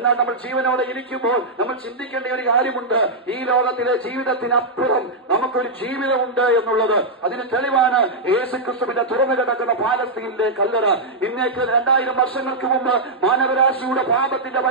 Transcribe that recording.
എന്നാൽ നമ്മൾ ജീവനോടെ ഇരിക്കുമ്പോൾ നമ്മൾ ചിന്തിക്കേണ്ട ഒരു കാര്യമുണ്ട്. ഈ ലോകത്തിലെ ജീവിതത്തിനപ്പുറം നമുക്കൊരു ജീവിതമുണ്ട് എന്നുള്ളത്. അതിന് തെളിവാണ് യേശുക്രിസ്തുവിന്റെ തുറന്നു കിടക്കുന്ന പാലസ്തീനിലെ കല്ലറ. ഇന്നേക്ക് 2000 വർഷങ്ങൾക്ക് മുമ്പ് മാനവരാശിയുടെ പാപത്തിന്റെ